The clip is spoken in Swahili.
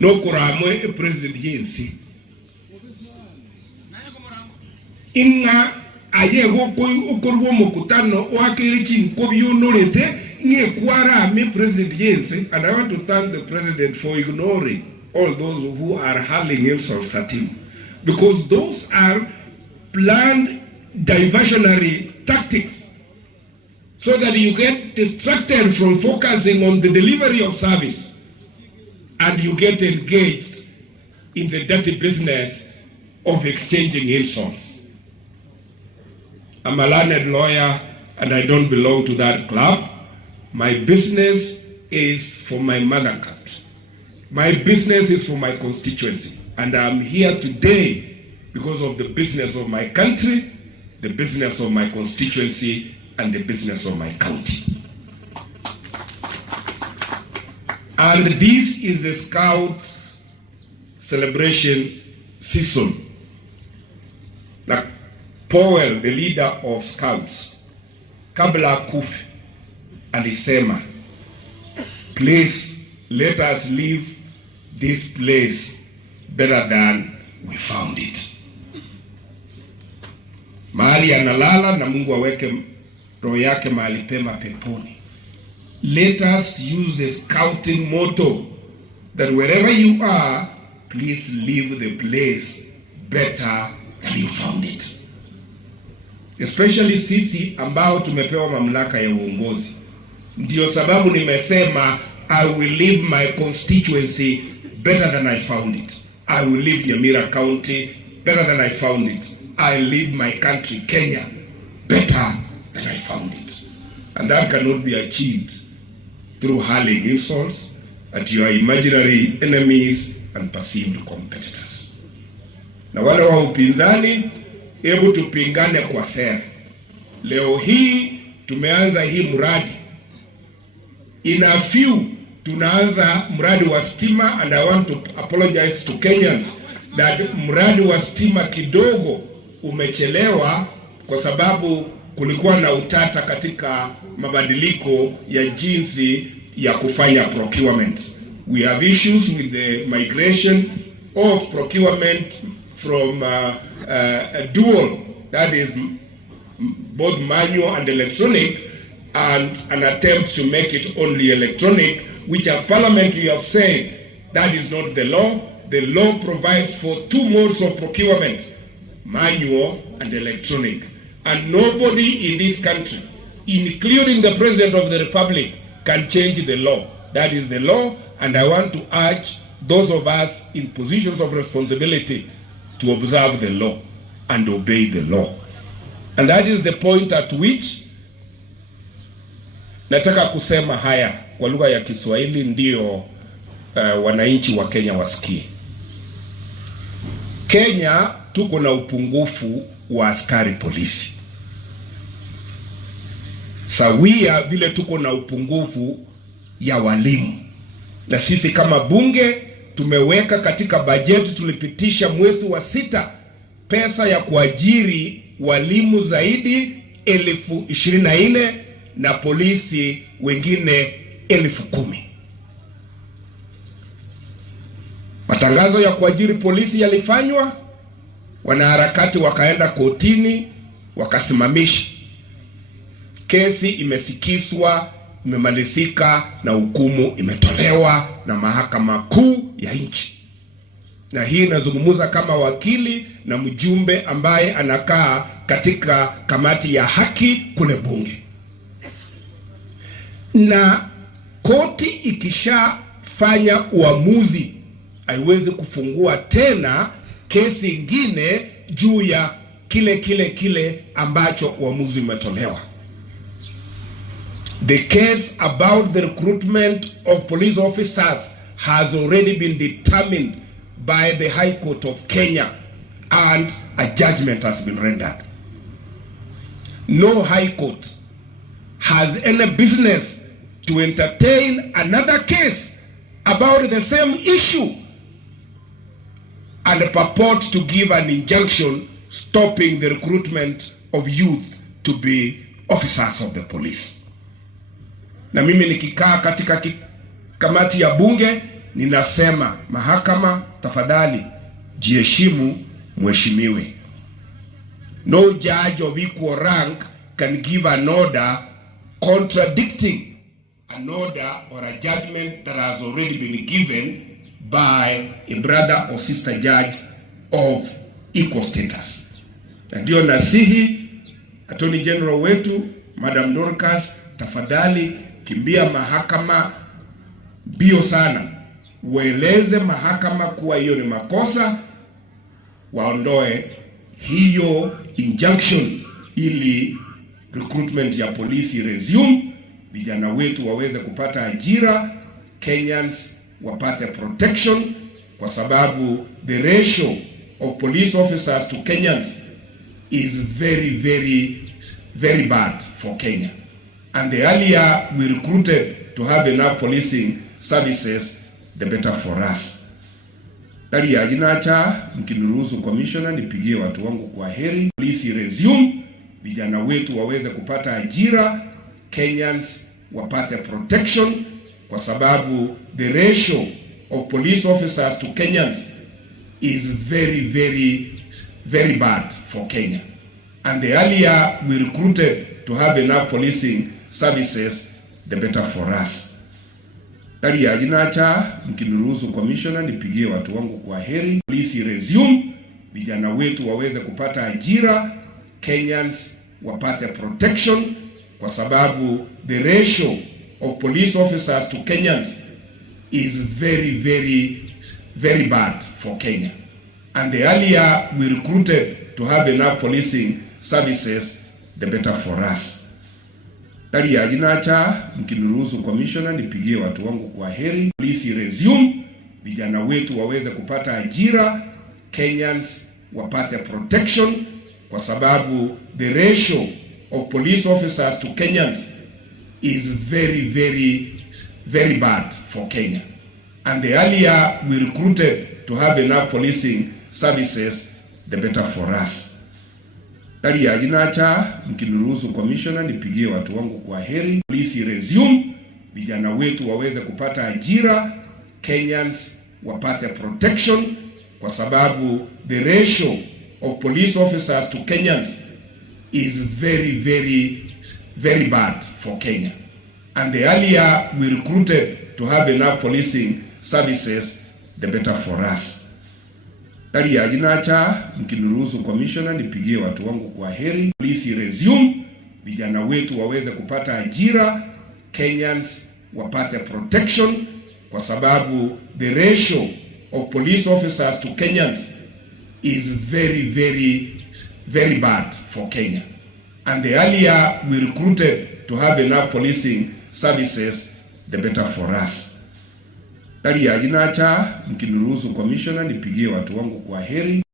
no kuramwe president yensi inga aye ukurwo mukutano wakirichi nkobyunorete nge kwara me president yensi. And I want to thank the president for ignoring all those who are hurling insults at him, because those are planned diversionary tactics so that you get distracted from focusing on the delivery of service and you get engaged in the dirty business of exchanging insults. I'm a learned lawyer and I don't belong to that club. My business is for my mother country. My business is for my constituency. And I'm here today because of the business of my country, the business of my constituency, and the business of my county. And this is the Scouts celebration season. Like Powell, the leader of Scouts, kabla kufi alisema, please let us leave this place better than we found it. Mahali analala na Mungu aweke roho yake mahali pema peponi. Let us use the scouting motto that wherever you are, please leave the place better than you found it. Especially sisi ambao tumepewa mamlaka ya uongozi. Ndio sababu nimesema I will leave my constituency better than I found it. I will leave Nyamira County better than I found it. I leave my country, Kenya, better than I found it. And that cannot be achieved through hurling insults at your imaginary enemies and perceived competitors. Na wale wa upinzani, hebu tupingane kwa sera. Leo hii tumeanza hii mradi. In a few tunaanza mradi wa stima, and I want to apologize to Kenyans that mradi wa stima kidogo umechelewa kwa sababu kulikuwa na utata katika mabadiliko ya jinsi ya kufanya procurement. We have issues with the migration of procurement from a dual, that is both manual and electronic, and an attempt to make it only electronic, which as Parliament we have said that is not the law. The law provides for two modes of procurement, manual and electronic. And nobody in this country, including the President of the Republic, can change the law. That is the law, and I want to urge those of us in positions of responsibility to observe the law and obey the law. And that is the point at which nataka kusema haya kwa lugha ya Kiswahili ndio wananchi wa Kenya wasikie. Kenya tuko na upungufu wa askari polisi. Sawia vile tuko na upungufu ya walimu. Na sisi kama bunge tumeweka katika bajeti tulipitisha mwezi wa 6 pesa ya kuajiri walimu zaidi 24,000 na polisi wengine 10,000. Matangazo ya kuajiri polisi yalifanywa, wanaharakati wakaenda kotini wakasimamisha. Kesi imesikizwa, imemalizika na hukumu imetolewa na mahakama kuu ya nchi. Na hii nazungumza kama wakili na mjumbe ambaye anakaa katika kamati ya haki kule bunge. Na koti ikishafanya uamuzi haiwezi kufungua tena kesi ingine juu ya kile ambacho uamuzi umetolewa. The case about the recruitment of police officers has already been determined by the High Court of Kenya, and a judgment has been rendered. No High Court has any business to entertain another case about the same issue and purport to give an injunction stopping the recruitment of youth to be officers of the police. Na mimi nikikaa katika kamati ya bunge ninasema mahakama, tafadhali jiheshimu, mheshimiwe. No judge of equal rank can give an order contradicting an order or a judgment that has already been given by a brother or sister judge of equal status. Na ndio nasihi Attorney General wetu Madam Dorcas, tafadhali kimbia mahakama bio sana, ueleze mahakama kuwa hiyo ni makosa, waondoe hiyo injunction ili recruitment ya polisi resume, vijana wetu waweze kupata ajira, Kenyans wapate protection, kwa sababu the ratio of police officers to Kenyans is very bad for Kenya. And the earlier we recruited to have enough policing services, the better for us. Dali ya jinacha, mkiniruhusu commissioner, nipigie watu wangu kwa heri. Polisi resume, vijana wetu waweze kupata ajira, Kenyans wapate protection, kwa sababu the ratio of police officers to Kenyans is very bad for Kenya. And the earlier we recruited to have enough policing services, the better for us. Dali ya jinacha, mkiniruhusu commissioner, nipigie watu wangu kwa heri. Polisi resume, vijana wetu waweze kupata ajira, Kenyans wapate protection, kwa sababu the ratio of police officers to Kenyans is very bad for Kenya. And the earlier we recruited to have enough policing services, the better for us. Dali ya jinacha, mkiniruhusu commissioner, nipigie watu wangu kwa heri. Polisi resume, vijana wetu waweze kupata ajira, Kenyans wapate protection, kwa sababu the ratio of police officers to Kenyans is very bad for Kenya. And the earlier we recruited to have enough policing services, the better for us. Dali ya jinacha, mkiniruhusu commissioner, nipigie watu wangu kwa heri. Polisi resume, vijana wetu waweze kupata ajira, Kenyans wapate protection, kwa sababu the ratio of police officers to Kenyans is very bad for Kenya. And the earlier we recruited to have enough policing services, the better for us. Dali ya jinacha, mkiniruhusu commissioner, nipigie watu wangu kwa heri. Polisi resume, vijana wetu waweze kupata ajira, Kenyans wapate protection, kwa sababu the ratio of police officers to Kenyans is very bad for Kenya. And the earlier we recruited to have enough policing services, the better for us. Dali ya jinacha, mkiniruhusu commissioner, nipigie watu wangu kwa heri.